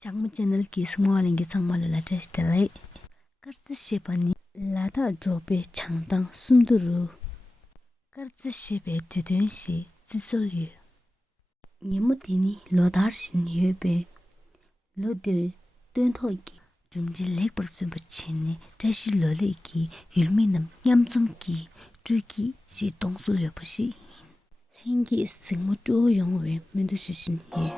Changma channel ki small inge sangmal la test lai kartsi shepani lada drobe changdang sumduru kartsi shepe tudun shi zisolyu nyemutini lodar shin yebe lodir dönto ki jumje lekbar sumba chene tashi lole ki yulminam nyamtsum ki tuki si tongsul yobashi hengi singmu to yongwe mendu shishin ye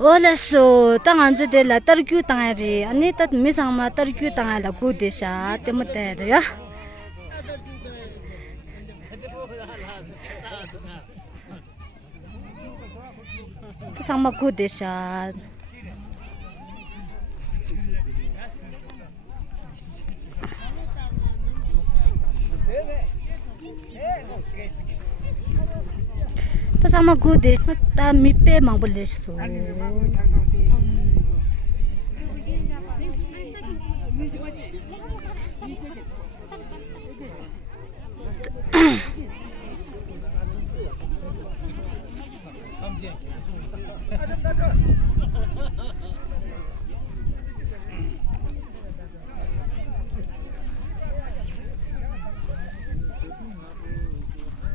Ola so tanganze de la tarkyu tangari ani tat misangma tarkyu tangala gudesha temote ya sangma gudesha sama gude ta mipe mangbolesu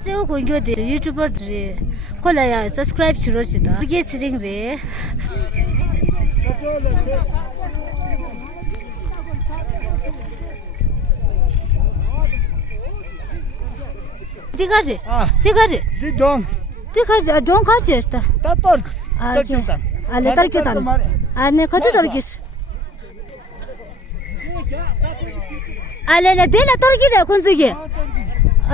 Seo kongyo de YouTuber de kola ya subscribe chiro chida ge chiring re Tigare dong kha chesta ta tork ale tar kyutan ane khatu torgis ale la de la torgi de kunzugi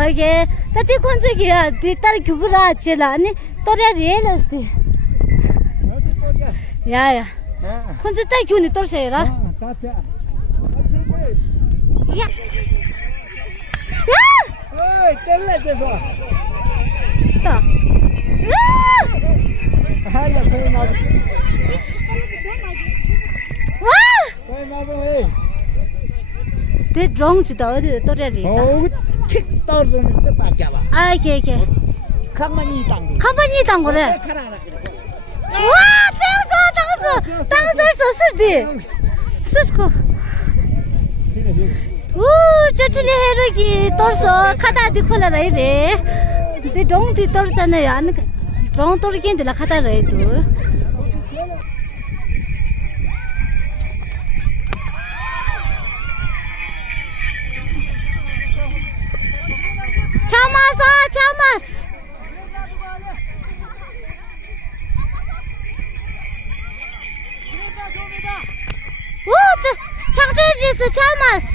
okay tati kunzugi ya di tar kyugura chela ane torya real asti ya kunzu ta kyuni torshayra ya Oi, tella jeso. Ta. Hala koi na. Wah! Koi na hey. Te drong chida de torya ri. Oh, tik tor de te pa kya ba. Ai ke. Khamani tang gore. Wah, tangso surdi. Surko. चटले हेरो कि तर्स खाता दिखोला रै रे ते डोङ दि तर्स न यान rong tor gen de la khata re tu chamas what changji is chamas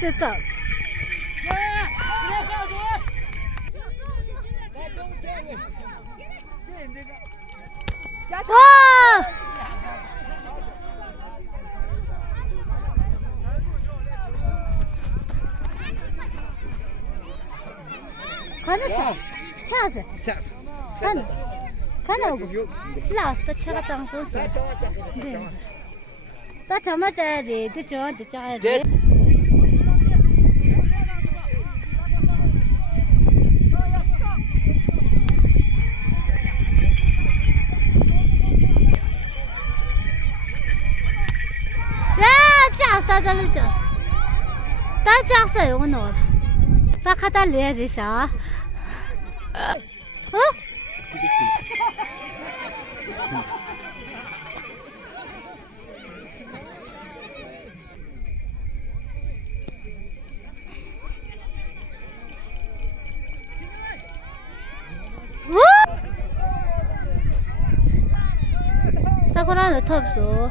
됐다. 와! 가는 차. 차스. 가는. 라스트 차가 당소서. 네. 다 잡아줘야 돼. 또 잡아야 돼. 다 작아요, 오늘. 다 갖다 내야지, 어? 다 그러네, 톱도.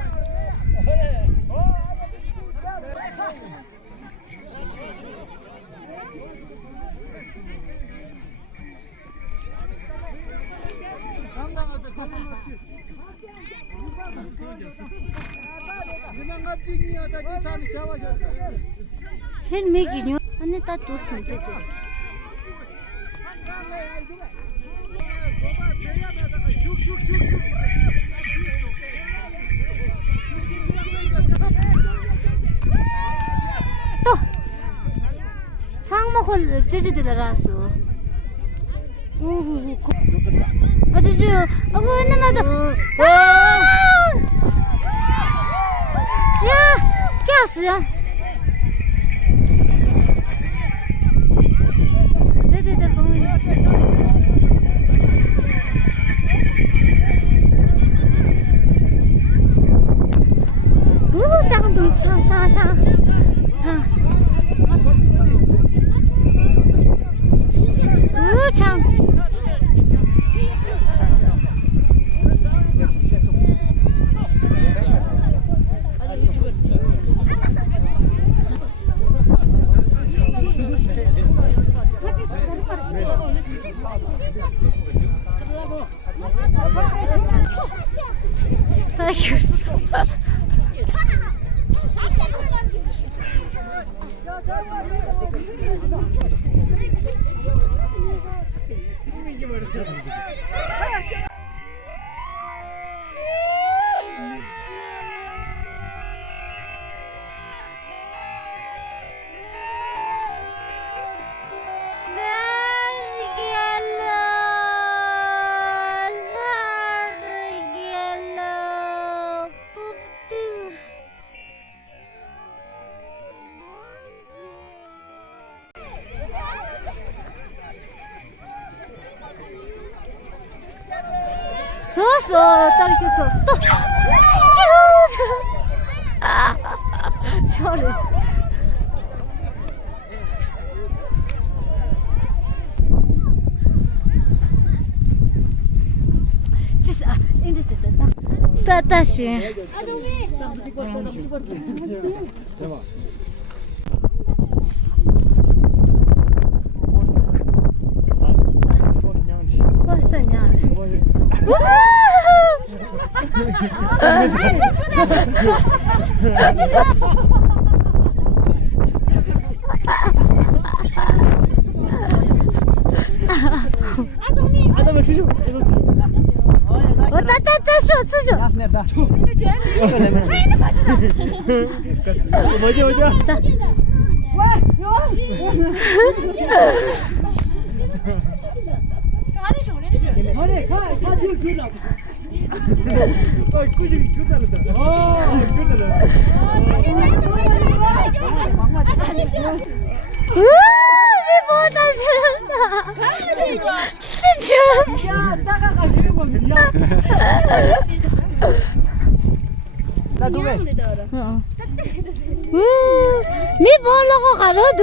헬메기뇨 안에 다 뒀어. 또 상목을 제주들어라서. 오호. 아주 아고 나나도. 야, 깨었어요. 네네네, 봉이. 오, 작은 동, 참. 오, 참. 좋았어, 딸이 좋았어. 또. 저랬어. 진짜, 이제 진짜 다시. 머리 가 지금 줄라. 꾸준히 줄라는다. 미보다 싫다. 진짜. 야, 따가가 지금 야. 나 누구야? 미보려고 가로도.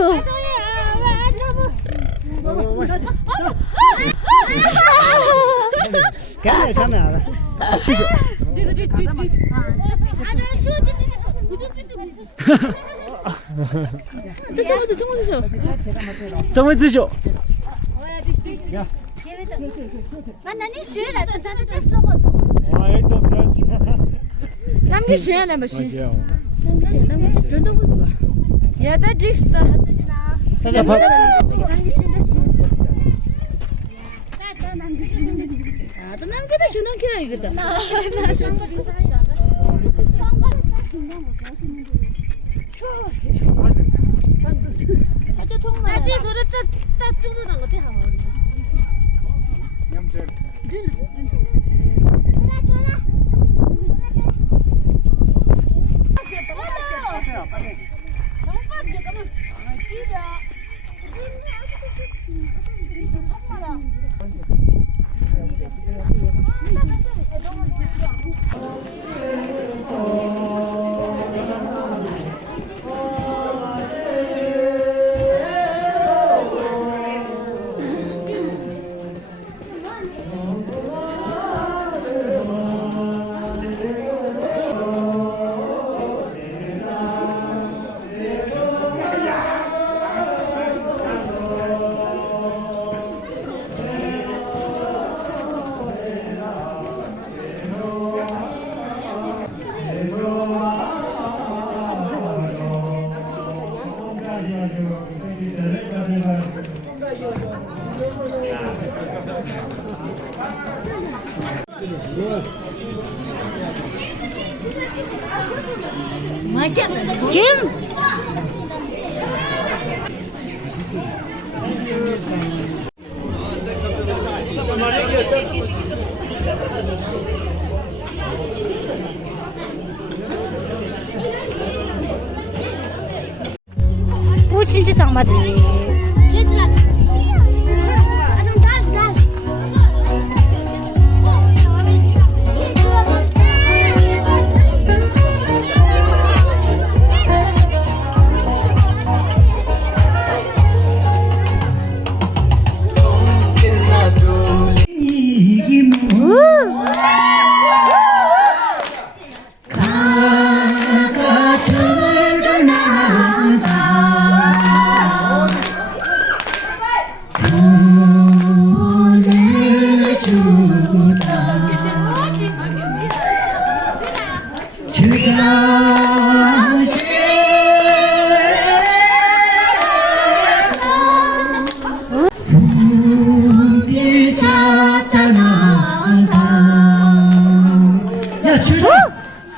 가면.怎么自首？ 만나니 쉬라. 나도 됐어 거. 남기 쉬야 나 마시. 남기 쉬. 남기 준다 보자. 야다 딕스다. 남기 쉬다. 또 남기다 쉬는 게 이거다. 나지 소리 딱 뚫는 거 같아. 김. 오 진짜 장마다.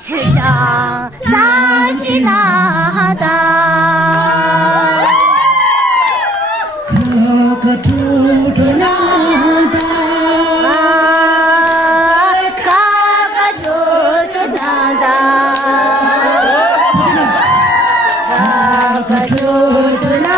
시장 짠시나하다 가가 두르나다 가가 조조나다 가가 조조난다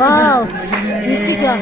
와우, 미식이야.